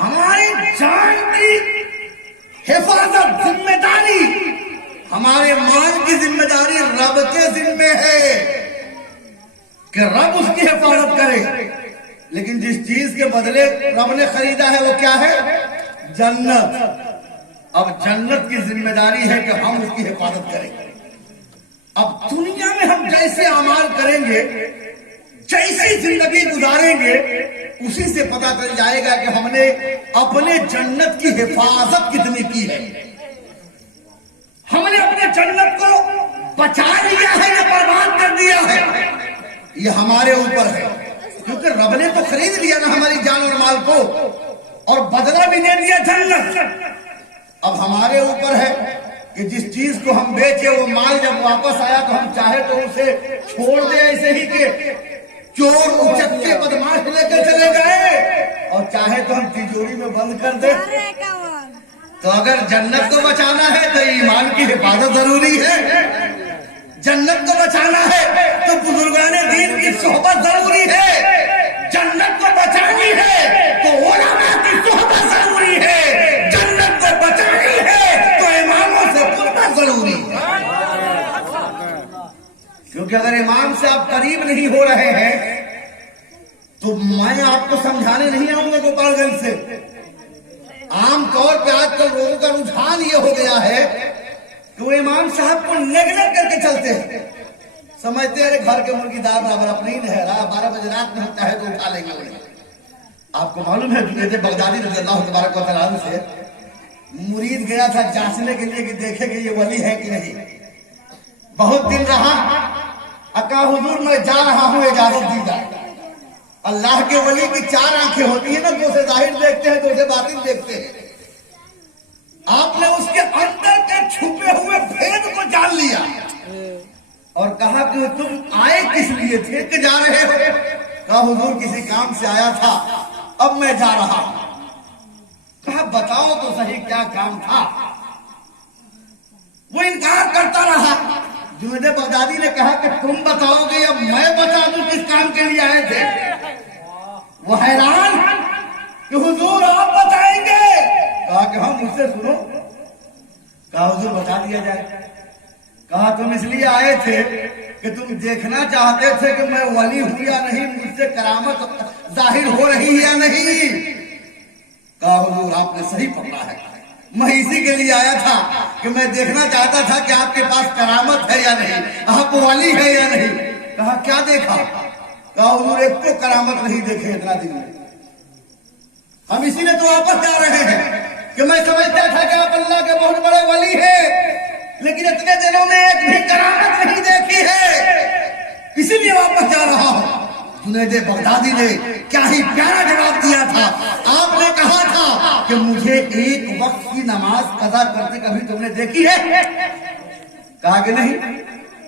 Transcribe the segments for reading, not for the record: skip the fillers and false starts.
ہماری جان کی حفاظت ذمہ داری، ہمارے مال کی ذمہ داری رب کے ذمے ہے کہ رب اس کی حفاظت کرے. لیکن جس چیز کے بدلے رب نے خریدا ہے وہ کیا ہے؟ جنت. اب جنت کی ذمہ داری ہے کہ ہم اس کی حفاظت کریں. اب دنیا میں ہم جیسے اعمال کریں گے، جیسی زندگی گزاریں گے، اسی سے پتہ چل جائے گا کہ ہم نے اپنے جنت کی حفاظت کتنی کی ہے. ہم نے اپنے جنت کو بچا لیا ہے یا برباد کر دیا ہے، یہ ہمارے اوپر ہے. کیونکہ رب نے تو خرید لیا نا ہماری جان اور مال کو، اور بدلہ بھی دے دیا جنت. اب ہمارے اوپر ہے کہ جس چیز کو ہم بیچے وہ مال جب واپس آیا تو ہم چاہے تو اسے چھوڑ دیں ایسے ہی کہ چور اچکے بدماش لے کے چلے گئے، اور چاہے تو ہم تجوری میں بند کر دیں. تو اگر جنت کو بچانا ہے تو ایمان کی حفاظت ضروری ہے. جنت کو بچانا ہے تو بزرگان دین کی صحبت ضروری ہے. جنت کو بچانی ہے تو علماء کی صحبت ضروری ہے. جنت کو بچانی ہے تو اماموں سے قربت ضروری ہے. کیونکہ اگر امام سے آپ قریب نہیں ہو رہے ہیں تو میں آپ کو سمجھانے نہیں آؤں گا گوپال گنج سے. عام طور پہ آج کل لوگوں کا رجحان یہ ہو گیا ہے کہ وہ امام صاحب کو نیگلیکٹ کر کے چلتے ہیں. سمجھتے ہیں گھر کے مرغی دار برابر اپنے ہی نہیں رہا، 12 بجے رات میں ہوتا ہے تو اٹھا لیں گے انہیں. آپ کو معلوم ہے جنید بغدادی رضی اللہ تبارک و تعالیٰ سے مرید گیا تھا جانچنے کے لیے کہ دیکھے کہ یہ ولی ہے کہ نہیں. بہت دن رہا، کہا حضور میں جا رہا ہوں، اجازت دی جائے. اللہ کے ولی کی 4 آنکھیں ہوتی ہیں نا، جو اسے ظاہر دیکھتے ہیں، جو اسے باطن دیکھتے ہیں. آپ نے اس کے اندر کے چھپے ہوئے بھید کو جان لیا اور کہا کہ تم آئے کس لیے تھے کہ جا رہے ہو؟ کہا حضور کسی کام سے آیا تھا، اب میں جا رہا ہوں. کہا بتاؤ تو صحیح کیا کام تھا؟ وہ انکار کرتا رہا. جنید بغدادی نے کہا کہ تم بتاؤ گے یا میں بتا دوں کس کام کے لیے آئے تھے؟ وہ حیران کہ حضور آپ بتائیں گے. کہا کہ ہاں مجھ سے سنو. کہا حضور بتا دیا جائے. کہا تم اس لیے آئے تھے کہ تم دیکھنا چاہتے تھے کہ میں ولی ہوں یا نہیں، مجھ سے کرامت ظاہر ہو رہی ہے یا نہیں. کہا حضور آپ نے صحیح پکڑا ہے، میں اسی کے لیے آیا تھا کہ میں دیکھنا چاہتا تھا کہ آپ کے پاس کرامت ہے یا نہیں، آپ ولی ہے یا نہیں. کہا کیا دیکھا؟ کہا حضور ایک تو کرامت نہیں دیکھے اتنا دن میں، ہم اسی لیے تو واپس جا رہے ہیں کہ میں سمجھتا تھا کہ آپ اللہ کے بہت بڑے ولی ہیں، لیکن اتنے دنوں میں ایک بھی کرامت نہیں دیکھی ہے، اسی لیے واپس جا رہا ہوں. جنید بغدادی نے کیا ہی پیارا جواب دیا تھا. آپ نے کہا تھا کہ مجھے ایک وقت کی نماز قضا کرتے کبھی تم نے دیکھی ہے؟ کہا کہ نہیں.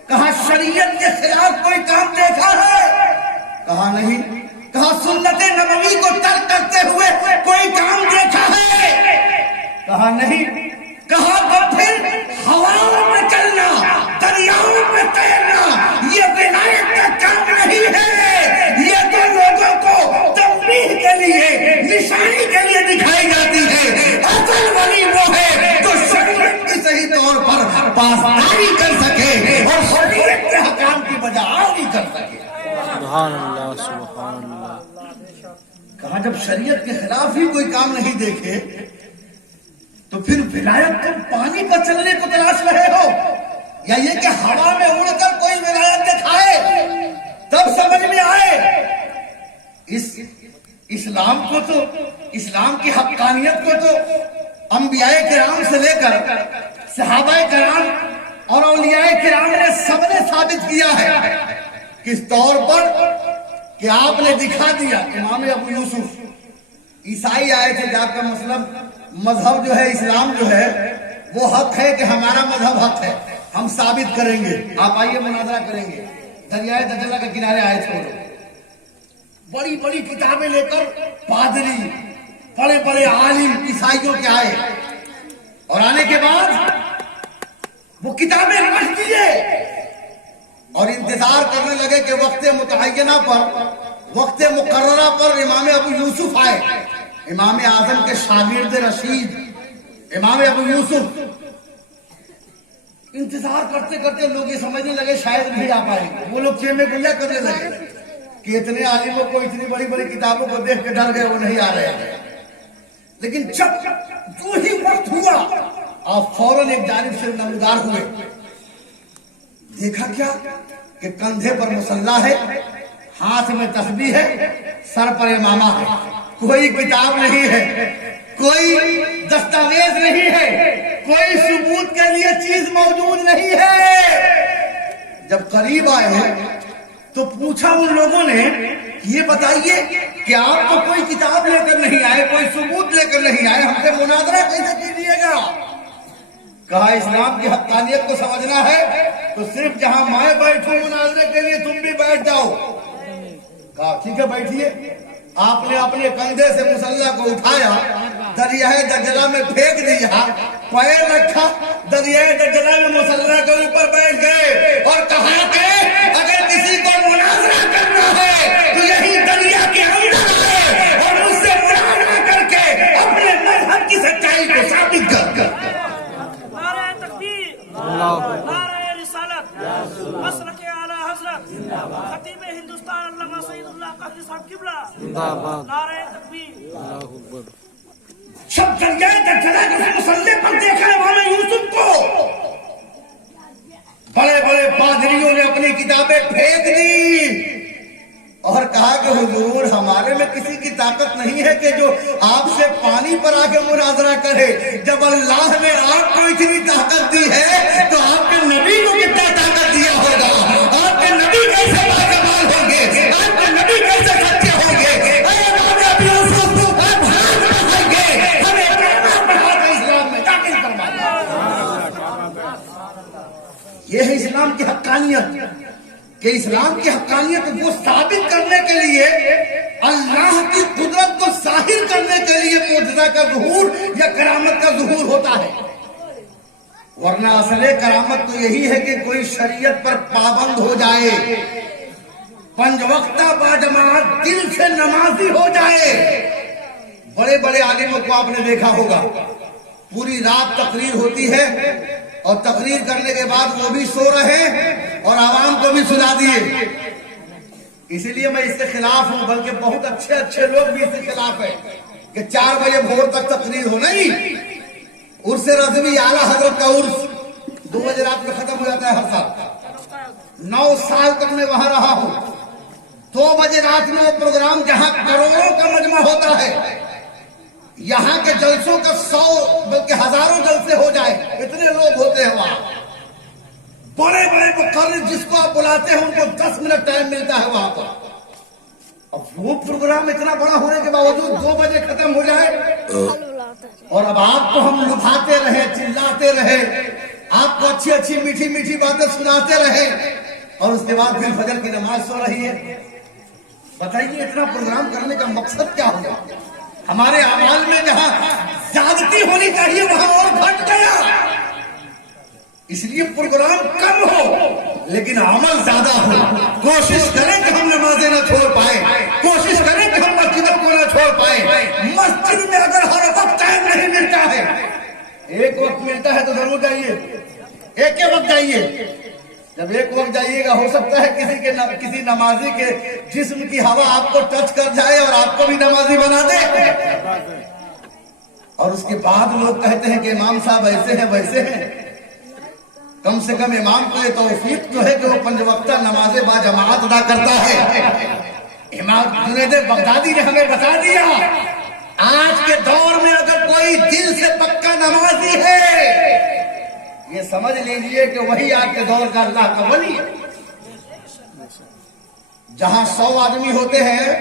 کہا شریعت کے خلاف کوئی کام دیکھا ہے؟ کہا نہیں. کہا سنت نبوی کو ترک کرتے ہوئے کوئی کام دیکھا ہے؟ کہا نہیں. کہا تو پھر ہواؤں میں چلنا، دریاؤں میں تیرنا یہ ولایت کا کام نہیں ہے. یہ تو لوگوں کو تنبیہ کے لیے، نشانی کے لیے دکھائی جاتی ہے. اصل ولی وہ ہے جو شریعت کی صحیح طور پر پاسداری کر سکے اور شریعت کے حکام کی بجاوری کر سکے. سبحان اللہ سبحان اللہ. کہا جب شریعت کے خلاف ہی کوئی کام نہیں دیکھے تو پھر ولایت تم پانی پر چلنے کو تلاش رہے ہو یا یہ کہ ہوا میں اڑ کر کوئی ولایت دکھائے؟ تب سمجھ میں آئے اسلام کو تو، اسلام کی حقانیت کو تو انبیاء کرام سے لے کر صحابہ کرام اور اولیاء کرام نے سب نے ثابت کیا ہے. کس طور پر کہ آپ نے دکھا دیا. امام ابو یوسف عیسائی آئے تھے کہ آپ کا مذہب جو ہے اسلام جو ہے وہ حق ہے کہ ہمارا مذہب حق ہے، ہم ثابت کریں گے، آپ آئیے مناظرہ کریں گے. دریائے دجلہ کے کنارے آئے تھے وہ لوگ، بڑی بڑی کتابیں لے کر پادری، بڑے بڑے عالم عیسائیوں کے آئے، اور آنے کے بعد وہ کتابیں رکھ دیے اور انتظار کرنے لگے کہ وقت متعینہ پر، وقت مقررہ پر امام ابو یوسف آئے امام اعظم کے شاگرد رشید امام ابو یوسف انتظار کرتے کرتے لوگ یہ سمجھنے لگے شاید نہیں آ پائیں گے. وہ لوگ چیمے گویا کرنے لگے کہ اتنے عالموں کو اتنی بڑی بڑی کتابوں کو دیکھ کے ڈر گئے, وہ نہیں آ رہے ہیں. لیکن جب جو ہی وقت ہوا آپ فوراً ایک جانب سے نمودار ہوئے. دیکھا کیا کہ کندھے پر مسلح ہے, ہاتھ میں تسبیح ہے, سر پر امامہ ہے, کوئی کتاب نہیں ہے, کوئی دستاویز نہیں ہے, کوئی ثبوت کے لیے چیز موجود نہیں ہے. جب قریب آئے تو پوچھا ان لوگوں نے یہ بتائیے کہ آپ تو کوئی کتاب لے کر نہیں آئے, کوئی ثبوت لے کر نہیں آئے, ہم سے مناظرہ کیسے کیجیے گا؟ کہا اسلام کی حقانیت کو سمجھنا ہے تو صرف جہاں میں بیٹھوں مناظرے کے لیے تم بھی بیٹھ جاؤ. کہا ٹھیک ہے بیٹھیے. آپ نے اپنے کندھے سے مسلح کو اٹھایا, دریائے دجلہ میں پھینک دیا, پیر رکھا, دریائے دجلہ میں مسلح کے اوپر بیٹھ گئے اور کہا کہ اگر کسی کو مناظرہ کرنا ہے تو یہی دریا کے اندر ہے اور مجھ سے مناظرہ کر کے اپنے مذہب کی سچائی کو ثابت کر. نعرہ تکبیر، نعرہ رسالت، مسلک اعلی حضرت خطیب ہندوستان علامہ سعید اللہ قادری صاحب قبلہ، نعرہ تکبیر. سب دریائے دجلہ کے مسلح پر دیکھا امام یوسف کو. بڑے بڑے پادریوں نے اپنی کتابیں پھینک دی اور کہا کہ حضور ہمارے میں کسی کی طاقت نہیں ہے کہ جو آپ سے پانی پر آ کے مناظرہ کرے. جب اللہ نے آپ کو اتنی طاقت دی ہے تو آپ کے نبی کو کتنا طاقت دیا ہوگا؟ آپ کے نبی کیسے باکمال ہوں گے؟ آپ کے نبی کیسے سچے ہوں گے؟ اے امام ابو یوسف آپ ہاتھ بڑھائیں گے, ہمیں کلمہ پڑھا کے اسلام میں داخل کروانا. یہ ہے اسلام کی حقانیت کہ اسلام کی حقانیت کو ثابت کرنے کے لیے, اللہ کی قدرت کو ظاہر کرنے کے لیے معجزہ کا ظہور یا کرامت کا ظہور ہوتا ہے. ورنہ اصل کرامت تو یہی ہے کہ کوئی شریعت پر پابند ہو جائے, پنج وقتہ باجماعت دل سے نمازی ہو جائے. بڑے بڑے عالموں کو آپ نے دیکھا ہوگا, پوری رات تقریر ہوتی ہے اور تقریر کرنے کے بعد وہ بھی سو رہے اور عوام کو بھی سلا دیے. اسی لیے میں اس کے خلاف ہوں, بلکہ بہت اچھے اچھے لوگ بھی اس کے خلاف ہیں کہ 4 بجے بھور تک تقریر ہو. نہیں, عرس رضوی اعلیٰ حضرت کا عرس 2 بجے رات میں ختم ہو جاتا ہے ہر سال. 9 سال تک میں وہاں رہا ہوں. 2 بجے رات میں وہ پروگرام جہاں کروڑوں کا مجمع ہوتا ہے, یہاں کے جلسوں کا 100 بلکہ ہزاروں جلسے ہو جائے, اتنے لوگ ہوتے ہیں وہاں. بڑے بڑے مقرر جس کو آپ بلاتے ہیں ان کو 10 منٹ ٹائم ملتا ہے وہاں پر. اب وہ پروگرام اتنا بڑا ہونے کے باوجود 2 بجے ختم ہو جائے اور اب آپ کو ہم لبھاتے رہے, چلاتے رہے, آپ کو اچھی اچھی میٹھی میٹھی باتیں سناتے رہے اور اس کے بعد پھر فجر کی نماز سو رہی ہے. بتائیے اتنا پروگرام کرنے کا مقصد کیا ہوگا؟ ہمارے اعمال میں جہاں زیادتی ہونی چاہیے وہاں اور گھٹ گیا. اس لیے پروگرام کم ہو لیکن عمل زیادہ ہو. کوشش کریں کہ ہم نمازیں نہ چھوڑ پائیں, کوشش کریں کہ ہم مسجدوں کو نہ چھوڑ پائیں. مسجد میں اگر ہر وقت ٹائم نہیں ملتا ہے, ایک وقت ملتا ہے تو ضرور جائیے, ایک ہی وقت جائیے. جب ایک وقت جائیے گا ہو سکتا ہے کسی نمازی کے جسم کی ہوا آپ کو ٹچ کر جائے اور آپ کو بھی نمازی بنا دے. اور اس کے بعد لوگ کہتے ہیں کہ امام صاحب ایسے ہیں ویسے ہیں. کم سے کم امام کو یہ توفیق تو ہے کہ وہ 5 وقتہ نماز باجماعت ادا کرتا ہے. امام جنید بغدادی نے ہمیں بتا دیا, آج کے دور میں اگر کوئی دل سے پکا نمازی ہے یہ سمجھ لیجئے کہ وہی آج کے دور کا اللہ کا ولی ہے. جہاں 100 آدمی ہوتے ہیں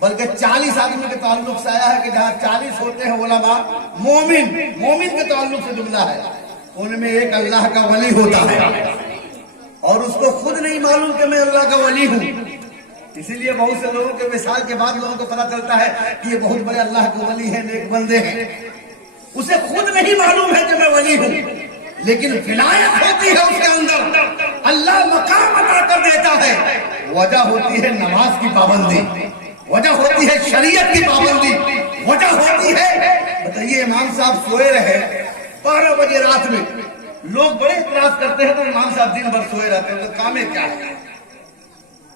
بلکہ 40 آدمی کے تعلق سے آیا ہے کہ جہاں 40 ہوتے ہیں علماء, مومن کے تعلق سے جملہ ہے, ان میں ایک اللہ کا ولی ہوتا ہے اور اس کو خود نہیں معلوم کہ میں اللہ کا ولی ہوں. اسی لیے بہت سے لوگوں کے وصال کے بعد لوگوں کو پتا چلتا ہے کہ یہ بہت بڑے اللہ کے ولی ہیں, نیک بندے ہیں. اسے خود نہیں معلوم ہے کہ میں ولی ہوں, لیکن ولایت ہوتی ہے اس کے اندر, اللہ مقام عطا کر دیتا ہے. وجہ ہوتی ہے نماز کی پابندی, وجہ ہوتی ہے شریعت کی پابندی, وجہ یہ امام صاحب سوئے رہے 12 بجے رات میں. لوگ بڑے اعتراض کرتے ہیں تو امام صاحب دن بھر سوئے رہتے ہیں, ان کا کام ہے کیا ہے؟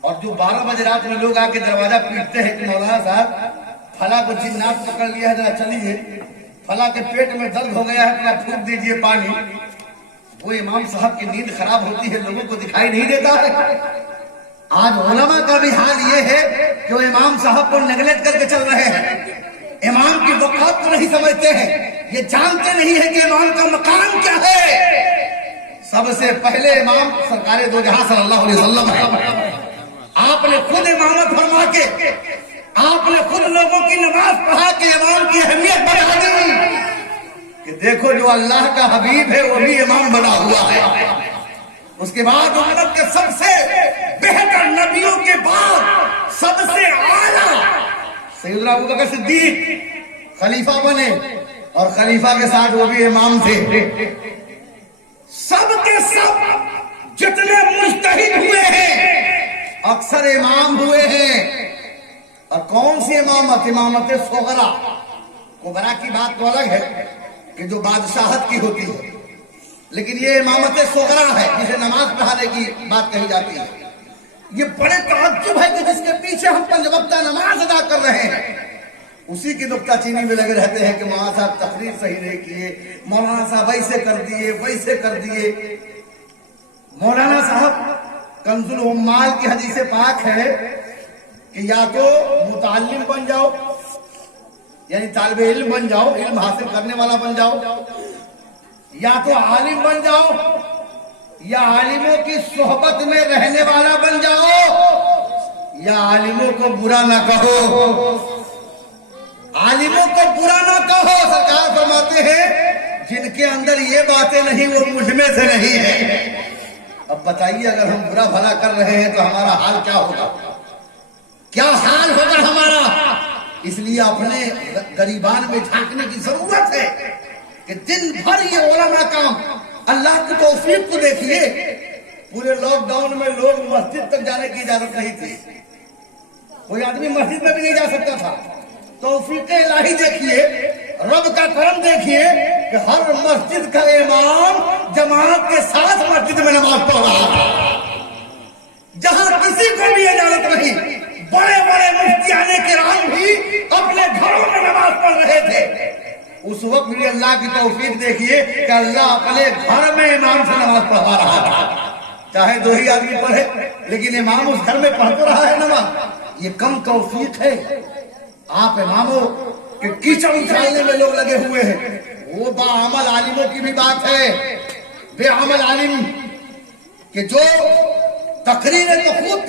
اور جو 12 بجے رات میں لوگ آ کے دروازہ پیٹتے ہیں کہ مولانا صاحب فلاں کو جنات پکڑ لیا ہے, ذرا چلیے, فلاں کے پیٹ میں درد ہو گیا ہے, ذرا پھونک دیجیے پانی. وہ امام صاحب کی نیند خراب ہوتی ہے, لوگوں کو دکھائی نہیں دیتا ہے. آج علماء کا بھی حال یہ ہے کہ وہ امام صاحب کو نیگلیکٹ کر کے چل رہے ہیں, امام کی وقت کو نہیں سمجھتے ہیں, یہ جانتے نہیں ہے کہ امام کا مقام کیا ہے. سب سے پہلے امام سرکار دو جہاں صلی اللہ علیہ وسلم ہے. آپ نے خود امامت فرما کے, آپ نے خود لوگوں کی نماز پڑھا کے امام کی اہمیت بڑھا دی کہ دیکھو جو اللہ کا حبیب ہے وہ بھی امام بنا ہوا ہے. اس کے بعد امت کے سب سے بہتر نبیوں کے بعد سب سے اعلیٰ سیدنا ابوبکر صدیق خلیفہ بنے, اور خلیفہ کے ساتھ وہ بھی امام تھے. سب کے سب جتنے مجتہد ہوئے ہیں اکثر امام ہوئے ہیں. اور کون سی امامت؟ امامت صغرا. کبرا کی بات تو الگ ہے کہ جو بادشاہت کی ہوتی ہے, لیکن یہ امامت صغرا ہے جسے نماز پڑھانے کی بات کہی جاتی ہے. یہ بڑے تعجب ہے کہ جس کے پیچھے ہم 5 وقتہ نماز ادا کر رہے ہیں اسی کی نکتہ چینی میں لگے رہتے ہیں کہ مولانا صاحب تقریر صحیح نہیں کیے, مولانا صاحب ایسے کر دیے, ویسے کر دیے. مولانا صاحب کنز العمال کی حدیث پاک ہے کہ یا تو متعلم بن جاؤ, یعنی طالب علم بن جاؤ, علم حاصل کرنے والا بن جاؤ, یا تو عالم بن جاؤ, یا عالموں کی صحبت میں رہنے والا بن جاؤ, یا عالموں کو برا نہ کہو. عالموں کو برا نہ کہو. سرکار فرماتے ہیں جن کے اندر یہ باتیں نہیں وہ مجھ میں سے نہیں ہے. اب بتائیے اگر ہم برا بھلا کر رہے ہیں تو ہمارا حال کیا ہوگا, کیا حال ہوگا ہمارا. اس لیے اپنے گریبان میں جھانکنے کی ضرورت ہے کہ دن بھر یہ علماء کام. اللہ کی توفیق کو دیکھیے, پورے لاک ڈاؤن میں لوگ مسجد تک جانے کی اجازت نہیں تھی, کوئی آدمی مسجد میں بھی نہیں جا سکتا تھا. توفیق الہی دیکھیے, رب کا کرم دیکھیے کہ ہر مسجد کا امام جماعت کے ساتھ مسجد میں نماز پڑھ رہا تھا. جہاں کسی کو بھی اجازت نہیں, بڑے بڑے مفتیان کرام بھی اپنے گھروں میں نماز پڑھ رہے تھے. اس وقت بھی اللہ کی توفیق دیکھیے کہ اللہ اپنے گھر میں امام سے نماز پڑھا رہا تھا. چاہے 2 ہی آدمی پڑھے لیکن امام اس گھر میں پڑھتا رہا ہے نماز. یہ کم توفیق ہے. آپ اماموں کے کیچڑ اچھالنے میں لوگ لگے ہوئے ہیں. وہ باعمل عالموں کی بھی بات ہے. بے عمل عالم کہ جو تقریریں تو خوب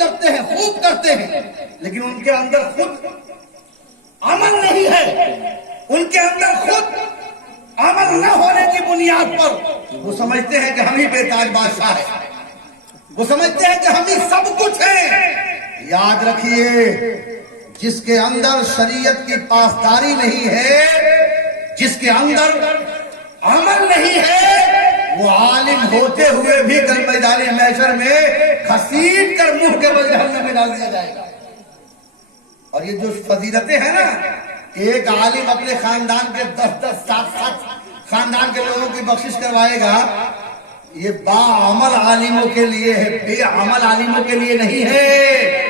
کرتے ہیں لیکن ان کے اندر خود عمل نہیں ہے. ان کے اندر خود عمل نہ ہونے کی بنیاد پر وہ سمجھتے ہیں کہ ہم ہی بے تاج بادشاہ ہیں, وہ سمجھتے ہیں کہ ہم ہی سب کچھ ہیں. یاد رکھیے جس کے اندر شریعت کی پاسداری نہیں ہے, جس کے اندر عمل نہیں ہے, وہ عالم ہوتے ہوئے بھی کل میدان محشر میں گھسیٹ کر منہ کے بل جہنم میں ڈال دیا جائے گا. اور یہ جو فضیلتیں ہیں نا, ایک عالم اپنے خاندان کے 10-10 7 خاندان کے لوگوں کی بخشش کروائے گا, یہ باعمل عالموں کے لیے ہے, بے عمل عالموں کے لیے نہیں ہے.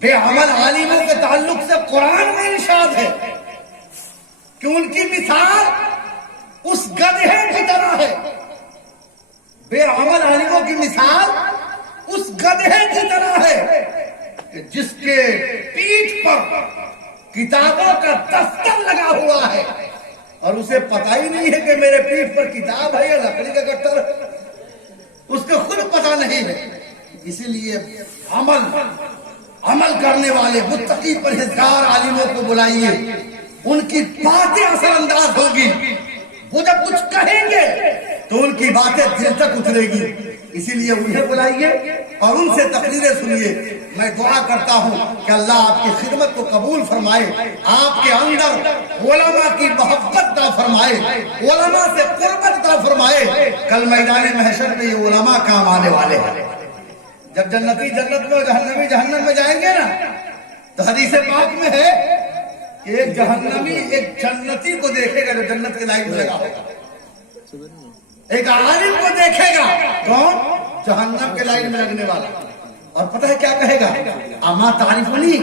بے عمل عالموں کے تعلق سے قرآن میں ارشاد ہے کہ ان کی مثال اس گدھے کی طرح ہے. بے عمل عالموں کی مثال اس گدھے کی طرح ہے کہ جس کے پیٹھ پر کتابوں کا دفتر لگا ہوا ہے اور اسے پتہ ہی نہیں ہے کہ میرے پیٹھ پر کتاب ہے یا لکڑی کا گٹر, اس کو خود پتہ نہیں ہے. اسی لیے عمل کرنے والے متقی پرہیزگار عالموں کو بلائیے, ان کی باتیں اثر انداز ہوگی. وہ جب کچھ کہیں گے تو ان کی باتیں دل تک اترے گی. اسی لیے انہیں بلائیے اور ان سے تقریریں سنیے. میں دعا کرتا ہوں کہ اللہ آپ کی خدمت کو قبول فرمائے, آپ کے اندر علماء کی محبت عطا فرمائے, علماء سے قربت عطا فرمائے. کل میدان محشر میں یہ علماء کام آنے والے ہیں. جب جنتی جنت میں اور جہنمی جہنم میں جائیں گے نا تو حدیث پاک میں ہے ایک جہنمی ایک جنتی کو دیکھے گا جو جنت کے لائن میں لگا ہوگا، ایک عالم کو دیکھے گا، کون؟ جہنم کے لائن میں لگنے والا، اور پتہ ہے کیا کہے گا؟ اما تعریفنی،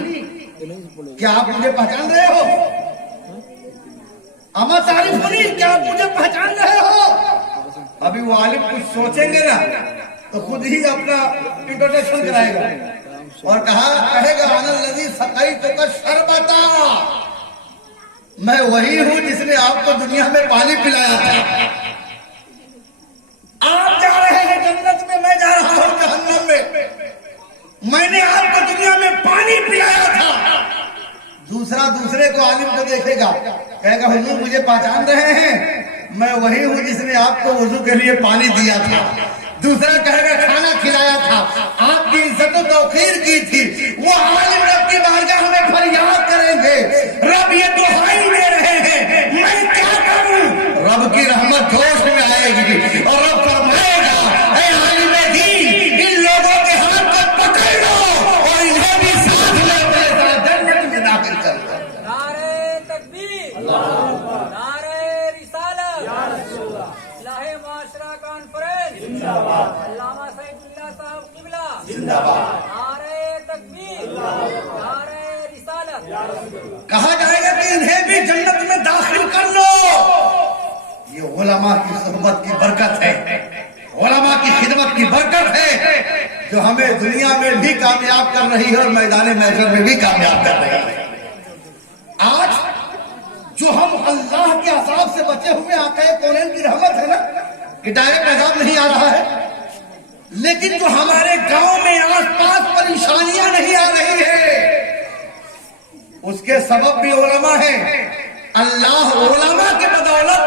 کیا آپ مجھے پہچان رہے ہو؟ اما تعریفنی، کیا آپ مجھے پہچان رہے ہو؟ ابھی وہ عالم کچھ سوچیں گے نا تو خود ہی اپنا انٹروڈکشن کرائے گا اور کہے گا انا الذی سقیتک شربتا، میں وہی ہوں جس نے آپ کو دنیا میں پانی پلایا تھا۔ آپ جا رہے ہیں جنت میں، میں جا رہا ہوں جہنم میں، میں نے آپ کو دنیا میں پانی پلایا تھا۔ دوسرا دوسرے کو عالم کو دیکھے گا، کہے گا حضور مجھے پہچان رہے ہیں، میں وہی ہوں جس نے آپ کو وضو کے لیے پانی دیا تھا۔ دوسرا کہے گا کھانا کھلایا تھا، آپ کی عزت و توقیر کی تھی۔ وہ عالم رب کی بارگاہ میں فریاد کریں گے، رب یہ دہائی دے رہے ہیں، میں کیا کروں؟ رب کی رحمت جوش میں آئے گی اور رب فرمائے گا اے عالم دین، ان لوگوں کے ہاتھ کو پکڑ لو اور انہیں بھی ساتھ میں اپنے ساتھ جنت میں داخل کر دو۔ نعرہ تکبیر، نعرہ رسالت، اصلاح معاشرہ کانفرنس، علامہ سعید اللہ صاحب قبلہ، نعرہ تکبیر، نعرہ رسالت۔ کہا جائے گا کہ انہیں بھی جنت میں داخل کر لو۔ یہ علماء کی صحبت کی برکت ہے، علماء کی خدمت کی برکت ہے، جو ہمیں دنیا میں بھی کامیاب کر رہی ہے اور میدان محشر میں بھی کامیاب کر رہی ہے۔ آج جو ہم اللہ کے عذاب سے بچے ہوئے، آقا کونین کی رحمت ہے نا کہ ڈائریکٹ عذاب نہیں آ رہا ہے، لیکن جو ہمارے گاؤں میں آس پاس پریشانیاں نہیں آ رہی ہے، اس کے سبب بھی علماء ہیں۔ اللہ علماء کے بدولت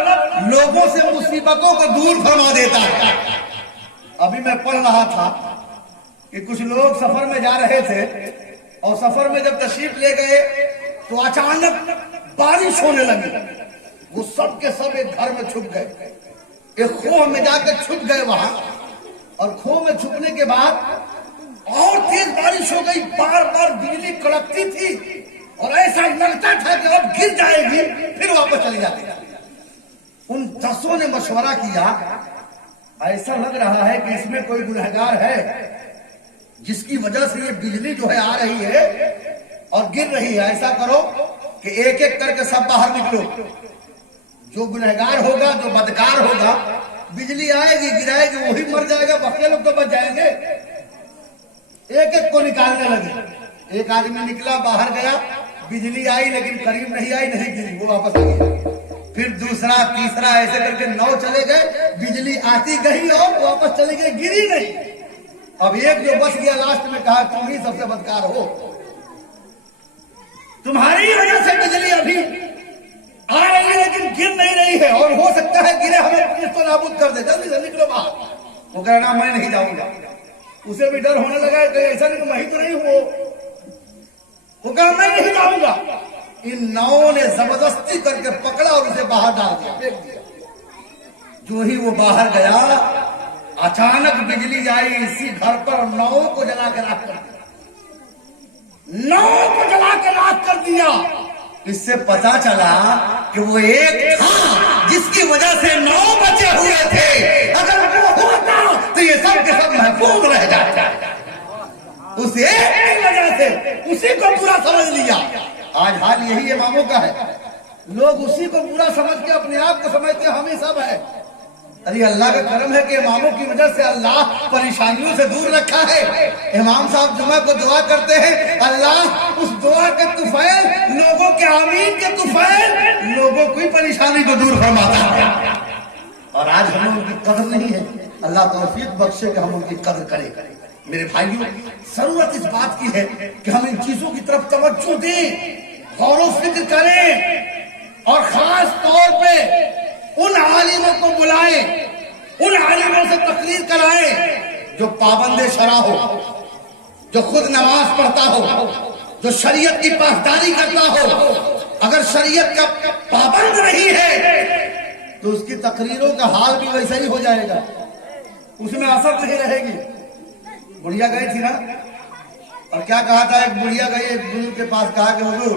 لوگوں سے مصیبتوں کو دور فرما دیتا ہے۔ ابھی میں پڑھ رہا تھا کہ کچھ لوگ سفر میں جا رہے تھے اور سفر میں جب تشریف لے گئے تو اچانک بارش ہونے لگی، وہ سب کے سب ایک گھر میں چھپ گئے، ایک کھوہ میں جا کے چھپ گئے وہاں، اور کھوہ میں چھپنے کے بعد اور تیز بارش ہو گئی، بار بار بجلی کڑکتی تھی اور ایسا لگتا تھا کہ اب گر جائے گی، پھر واپس چلی جاتی۔ ان 10 نے مشورہ کیا، ایسا لگ رہا ہے کہ اس میں کوئی گنہگار ہے جس کی وجہ سے یہ بجلی جو ہے آ رہی ہے اور گر رہی ہے۔ ایسا کرو کہ ایک ایک کر کے سب باہر نکلو، جو گنہگار ہوگا، جو بدکار ہوگا، بجلی آئے گی گرائے گی، وہی مر جائے گا، باقی لوگ تو بچ جائیں گے۔ ایک ایک کو نکالنے لگے، ایک آدمی نکلا، باہر گیا، بجلی آئی لیکن قریب نہیں آئی، نہیں گری، وہ واپس آ گیا۔ پھر دوسرا تیسرا ایسے کر کے 9 چلے گئے، بجلی آتی گئی اور واپس چلی گئی، گری نہیں۔ اب ایک جو بچ گیا لاسٹ میں کہا تم ہی سب سے بدکار ہو، تمہاری وجہ سے بجلی ابھی آ رہی ہے لیکن گر نہیں رہی ہے، اور ہو سکتا ہے گرے ہمیں پولیس تو نابود کر دے، جلدی سے نکلو باہر۔ وہ کہہ رہا میں نہیں جاؤں گا، اسے بھی ڈر ہونے لگا کہ ایسا نہیں کہ میں ہی تو نہیں ہوں، وہ کہا میں نہیں جاؤں گا۔ ان 9 نے زبردستی کر کے پکڑا اور اسے باہر ڈال دیا، پھینک دیا۔ جو ہی وہ باہر گیا اچانک بجلی آئی اسی گھر پر، 9 کو جلا کے راکھ کر دیا، 9 کو جلا کے راکھ کر دیا۔ اس سے پتا چلا کہ وہ ایک تھا جس کی وجہ سے 9 بچے ہوئے تھے، اگر وہ ہوتا تو یہ سب کے سب محفوظ رہ جاتے۔ اس ایک کی وجہ سے اسی کو برا سمجھ لیا۔ آج حال یہی اماموں کا ہے، لوگ اسی کو برا سمجھ کے اپنے آپ کو سمجھتے ہم ہی سب ہے۔ ارے اللہ کا کرم ہے کہ اماموں کی وجہ سے اللہ پریشانیوں سے دور رکھا ہے۔ امام صاحب جمعہ کو دعا کرتے ہیں، اللہ اس دعا کے طفیل، لوگوں کے آمین کے طفیل، لوگوں کی پریشانی کو دور فرماتا ہے۔ اور آج ہمیں ان کی قدر نہیں ہے، اللہ توفیق بخشے کہ ہم ان کی قدر کریں۔ میرے بھائیوں، ضرورت اس بات کی ہے کہ ہم ان چیزوں کی طرف توجہ دیں، غور و فکر کریں، اور خاص طور پہ ان عالموں کو بلائیں، ان عالموں سے تقریر کرائیں جو پابند شرع ہو، جو خود نماز پڑھتا ہو، جو شریعت کی پاسداری کرتا ہو۔ اگر شریعت کا پابند نہیں ہے تو اس کی تقریروں کا حال بھی ویسا ہی ہو جائے گا، اس میں اثر نہیں رہے گی۔ بڑھیا گئی تھی نا، اور کیا کہا تھا، ایک بڑھیا گئی ایک گرو کے پاس، کہا کہ حضور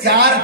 4